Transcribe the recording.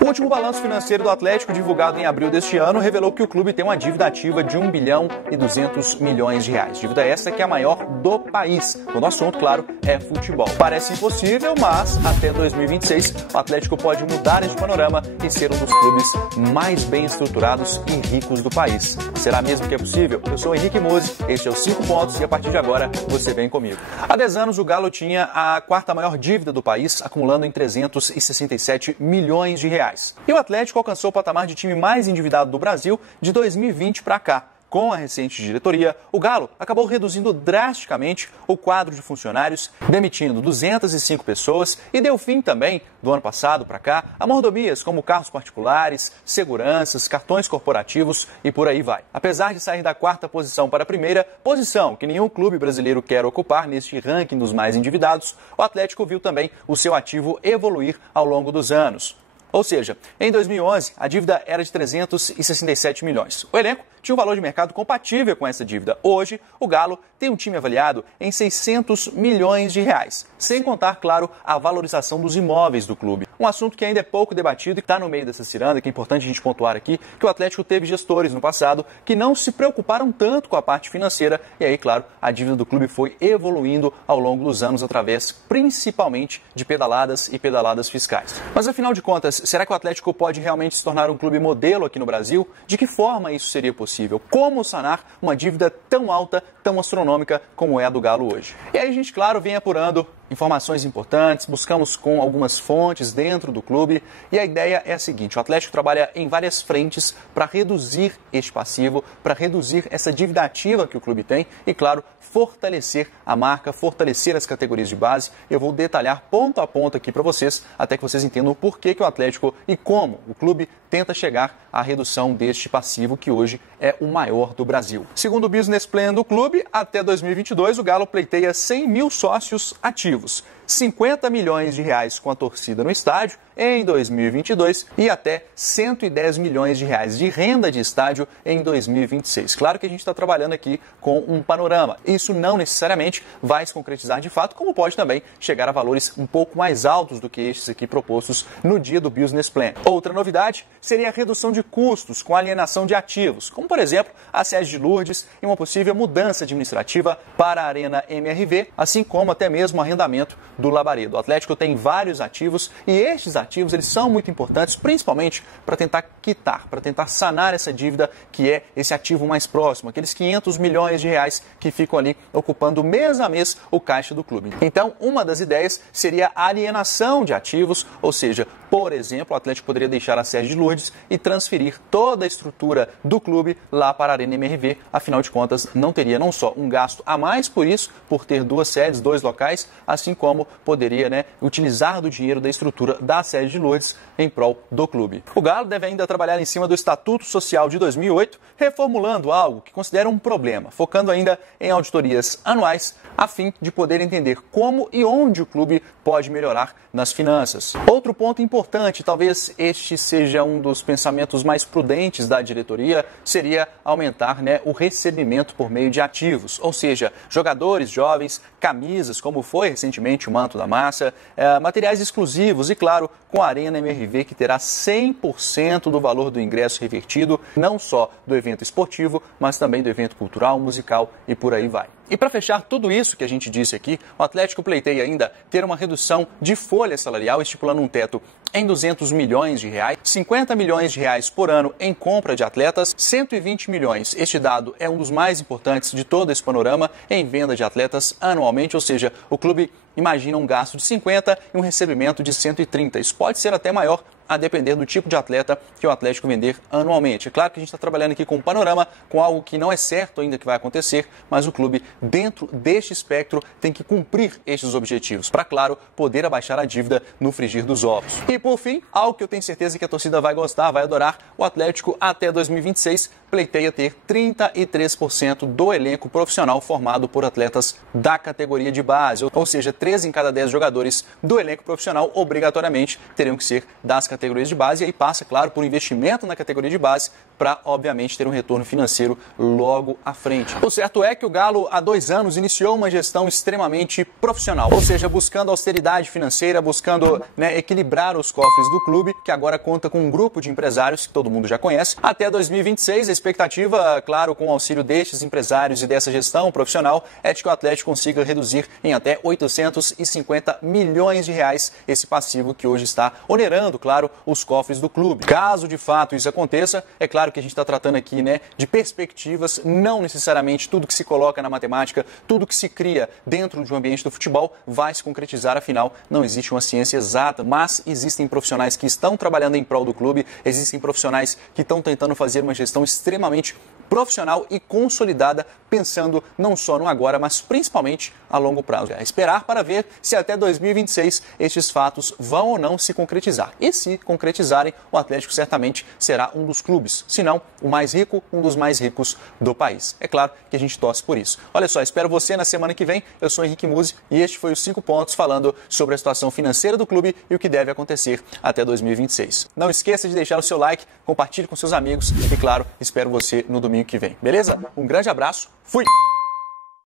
O último balanço financeiro do Atlético, divulgado em abril deste ano, revelou que o clube tem uma dívida ativa de 1 bilhão e 200 milhões de reais. Dívida essa que é a maior do país. Quando o assunto, claro, é futebol. Parece impossível, mas até 2026 o Atlético pode mudar este panorama e ser um dos clubes mais bem estruturados e ricos do país. Será mesmo que é possível? Eu sou o Henrique Mose, este é o 5 Pontos e a partir de agora você vem comigo. Há 10 anos o Galo tinha a quarta maior dívida do país, acumulando em 367 milhões de reais. E o Atlético alcançou o patamar de time mais endividado do Brasil de 2020 para cá. Com a recente diretoria, o Galo acabou reduzindo drasticamente o quadro de funcionários, demitindo 205 pessoas e deu fim também, do ano passado para cá, a mordomias como carros particulares, seguranças, cartões corporativos e por aí vai. Apesar de sair da quarta posição para a primeira, posição que nenhum clube brasileiro quer ocupar neste ranking dos mais endividados, o Atlético viu também o seu ativo evoluir ao longo dos anos. Ou seja, em 2011, a dívida era de 367 milhões. O elenco tinha um valor de mercado compatível com essa dívida. Hoje, o Galo tem um time avaliado em 600 milhões de reais, sem contar, claro, a valorização dos imóveis do clube. Um assunto que ainda é pouco debatido e que está no meio dessa ciranda, que é importante a gente pontuar aqui, que o Atlético teve gestores no passado que não se preocuparam tanto com a parte financeira e aí, claro, a dívida do clube foi evoluindo ao longo dos anos através, principalmente, de pedaladas e pedaladas fiscais. Mas, afinal de contas, será que o Atlético pode realmente se tornar um clube modelo aqui no Brasil? De que forma isso seria possível? Como sanar uma dívida tão alta, tão astronômica como é a do Galo hoje? E aí a gente, claro, vem apurando informações importantes, buscamos com algumas fontes dentro do clube e a ideia é a seguinte: o Atlético trabalha em várias frentes para reduzir este passivo, para reduzir essa dívida ativa que o clube tem e, claro, fortalecer a marca, fortalecer as categorias de base. Eu vou detalhar ponto a ponto aqui para vocês, até que vocês entendam o porquê que o Atlético e como o clube tenta chegar à redução deste passivo que hoje é o maior do Brasil. Segundo o Business Plan do clube, até 2022 o Galo pleiteia 100 mil sócios ativos, 50 milhões de reais com a torcida no estádio em 2022 e até 110 milhões de reais de renda de estádio em 2026. Claro que a gente está trabalhando aqui com um panorama. Isso não necessariamente vai se concretizar de fato, como pode também chegar a valores um pouco mais altos do que estes aqui propostos no dia do Business Plan. Outra novidade seria a redução de custos com alienação de ativos, como por exemplo a sede de Lourdes e uma possível mudança administrativa para a Arena MRV, assim como até mesmo o arrendamento do Labaredo. O Atlético tem vários ativos e estes ativos eles são muito importantes, principalmente para tentar quitar, para tentar sanar essa dívida que é esse ativo mais próximo, aqueles 500 milhões de reais que ficam ali ocupando mês a mês o caixa do clube. Então, uma das ideias seria a alienação de ativos, ou seja, por exemplo, o Atlético poderia deixar a sede de Lourdes e transferir toda a estrutura do clube lá para a Arena MRV. Afinal de contas, não teria não só um gasto a mais por isso, por ter duas sedes, dois locais, assim como poderia utilizar do dinheiro da estrutura da sede de Lourdes em prol do clube. O Galo deve ainda trabalhar em cima do Estatuto Social de 2008, reformulando algo que considera um problema, focando ainda em auditorias anuais, a fim de poder entender como e onde o clube pode melhorar nas finanças. Outro ponto importante, talvez este seja um dos pensamentos mais prudentes da diretoria, seria aumentar o recebimento por meio de ativos, ou seja, jogadores jovens, camisas, como foi recentemente o Manto da Massa, materiais exclusivos e, claro, com a Arena MRV que terá 100% do valor do ingresso revertido, não só do evento esportivo, mas também do evento cultural, musical e por aí vai. E para fechar tudo isso que a gente disse aqui, o Atlético pleiteia ainda ter uma redução de folha salarial, estipulando um teto em 200 milhões de reais, 50 milhões de reais por ano em compra de atletas, 120 milhões, este dado é um dos mais importantes de todo esse panorama, em venda de atletas anualmente, ou seja, o clube imagina um gasto de 50 e um recebimento de 130. Isso pode ser até maior, a depender do tipo de atleta que o Atlético vender anualmente. É claro que a gente está trabalhando aqui com um panorama, com algo que não é certo ainda que vai acontecer, mas o clube, dentro deste espectro, tem que cumprir estes objetivos, para, claro, poder abaixar a dívida no frigir dos ovos. E, por fim, algo que eu tenho certeza que a torcida vai gostar, vai adorar, o Atlético, até 2026, pleiteia ter 33% do elenco profissional formado por atletas da categoria de base, ou seja, 3 em cada 10 jogadores do elenco profissional obrigatoriamente teriam que ser das categorias de base, e aí passa, claro, por investimento na categoria de base para, obviamente, ter um retorno financeiro logo à frente. O certo é que o Galo, há 2 anos, iniciou uma gestão extremamente profissional, ou seja, buscando austeridade financeira, buscando equilibrar os cofres do clube, que agora conta com um grupo de empresários que todo mundo já conhece. Até 2026, a expectativa, claro, com o auxílio destes empresários e dessa gestão profissional, é de que o Atlético consiga reduzir em até 850 milhões de reais esse passivo que hoje está onerando, claro, os cofres do clube. Caso de fato isso aconteça, é claro que a gente está tratando aqui, de perspectivas, não necessariamente tudo que se coloca na matemática, tudo que se cria dentro de um ambiente do futebol vai se concretizar, afinal, não existe uma ciência exata, mas existem profissionais que estão trabalhando em prol do clube, existem profissionais que estão tentando fazer uma gestão extremamente profissional e consolidada, pensando não só no agora, mas principalmente a longo prazo. É esperar para ver se até 2026 estes fatos vão ou não se concretizar. E se concretizarem, o Atlético certamente será um dos clubes, se não o mais rico, um dos mais ricos do país. É claro que a gente torce por isso. Olha só, espero você na semana que vem. Eu sou Henrique Musi e este foi os 5 pontos falando sobre a situação financeira do clube e o que deve acontecer até 2026. Não esqueça de deixar o seu like, compartilhe com seus amigos e, claro, espero você no domingo que vem. Beleza? Um grande abraço. Fui!